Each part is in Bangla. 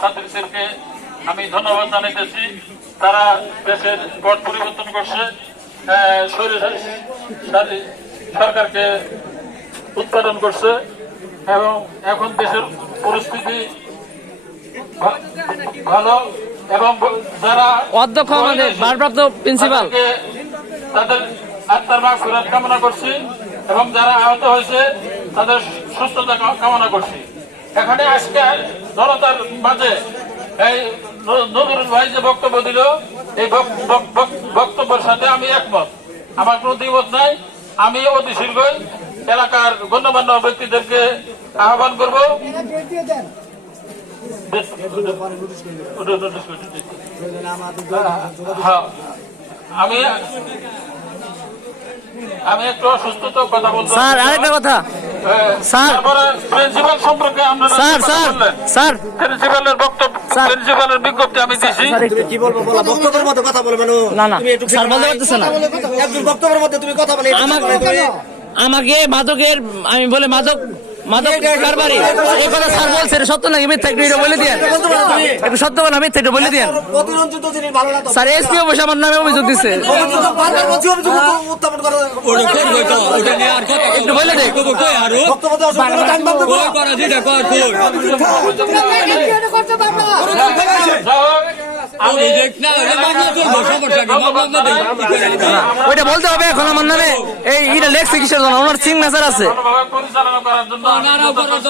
ছাত্রীদেরকে আমি ধন্যবাদ জানাইতেছি। তারা দেশের পট পরিবর্তন করছে। সরকারকে উৎপাদন করছে এবং এখন দেশের পরিস্থিতি ভালো এবং যারা অধ্যক্ষ আমাদের ভারপ্রাপ্ত প্রিন্সিপাল। তাদের আত্মার মা ফেরত কামনা করছি এবং যারা আহত হয়েছে তাদের সুস্থতা কামনা করছি। এখানে আজকে জনতার মাঝে এই নজরুল ভাই যে বক্তব্য দিল এই বক- বক- বক- বক্তব্যের সাথে আমি একমত। আমার কোনো দ্বিমত নাই। আমি অতি শীঘ্রই এলাকার গণ্যমান্য ব্যক্তিদেরকে আহ্বান করব। হ্যাঁ, আমি আমি একটু অসুস্থ তো কথা স্যার আরেকটা কথা। স্যার। প্রিন্সিপাল সম্পর্কে আপনারা স্যার স্যার স্যার। প্রিন্সিপালের বক্তব্য প্রিন্সিপালের বিজ্ঞপ্তি আমি দিছি। কি বলব বলা? বক্তব্যের মধ্যে কথা বলবে না, না। তুমি স্যার বলতে পারতেছে না। একজন বক্তব্যের মধ্যে তুমি কথা বলে। আমাকে আমাকে মাদকের আমি বলে মাদক সত্য নাকি মিথ্যা? একটু বলে দিয়ে একটু সত্য কথা মিথ্যা একটু বলে দিয়ে প্রতিরঞ্জিত জিনিস ভালো না তো? স্যার এসপি অবশ্য আমার নামে অভিযোগ দিচ্ছে একটু বলে দেখ। করো। ওইটা বলতে হবে এখন আমার নামে। এই এটা লেখছে কিসের জন্য? ওনার সিগনেচার আছে। ভালোভাবে পরিচালনা করার জন্য আমি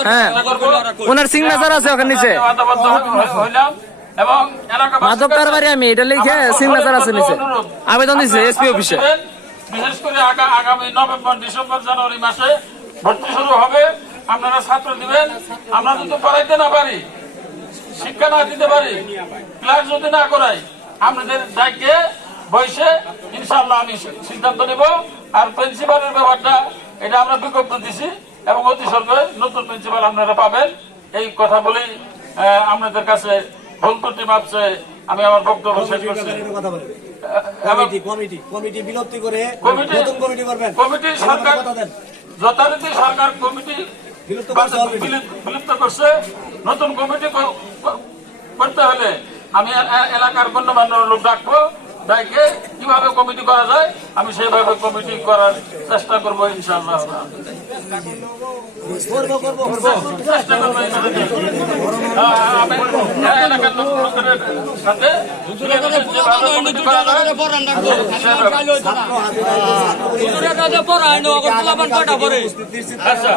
হ্যাঁ ওনার সিগনেচার আছে ওখানে নিচে। কারবারি আমি এটা লিখে সিগনেচার আছে নিচে। আবেদন দিছে এসপি অফিসে বিশেষ করে আগামী নভেম্বর ডিসেম্বর জানুয়ারি মাসে ভর্তি শুরু হবে। আপনারা ছাত্র দিবেন। আমরা যদি পড়াইতে না পারি শিক্ষা না দিতে পারি ক্লাস যদি না করাই আপনাদের দায়িত্বে বসে ইনশাল্লাহ আমি সিদ্ধান্ত নেব। আর প্রিন্সিপালের ব্যাপারটা এটা আমরা বিজ্ঞপ্তি দিছি এবং অতি সরকার নতুন প্রিন্সিপাল আপনারা পাবেন। এই কথা বলেই আপনাদের কাছে ভুল ত্রুটি মাপছে আমি আমার বক্তব্য শেষ করছি। কমিটি কমিটি কমিটি বিলুপ্তি করে কমিটি কমিটি করবেন। কমিটি সরকার যথারীতি সরকার কমিটি বিলুপ্ত করছে নতুন কমিটি আমি এলাকার গণ্যমান্য লোক ডাকবো ডাকে কীভাবে কমিটি করা যায় আমি সেইভাবে কমিটি করার চেষ্টা করব করব চেষ্টা করব। হ্যাঁ, আচ্ছা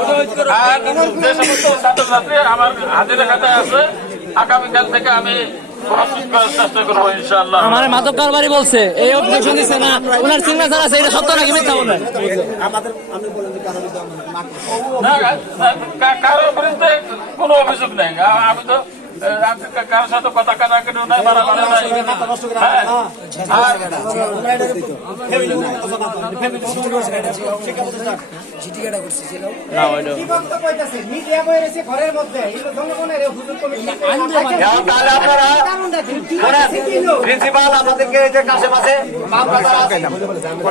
আমার হাতের খাতায় আছে আগামীকাল থেকে আমি আমার মাদক কারবারি বলছে। এই অবজেকশন দিচ্ছে না? ওনার সিগনেচার আছে এটা সত্য নাকি মিথ্যা বলে? না। কারোর বিরুদ্ধে কোনো অভিযোগ নেই। আমি তো কারোর সাথে কথা কাটাকাটি নাই নাই। হ্যাঁ। প্রিন্সিপাল আমাদেরকে যে কাছে মাসে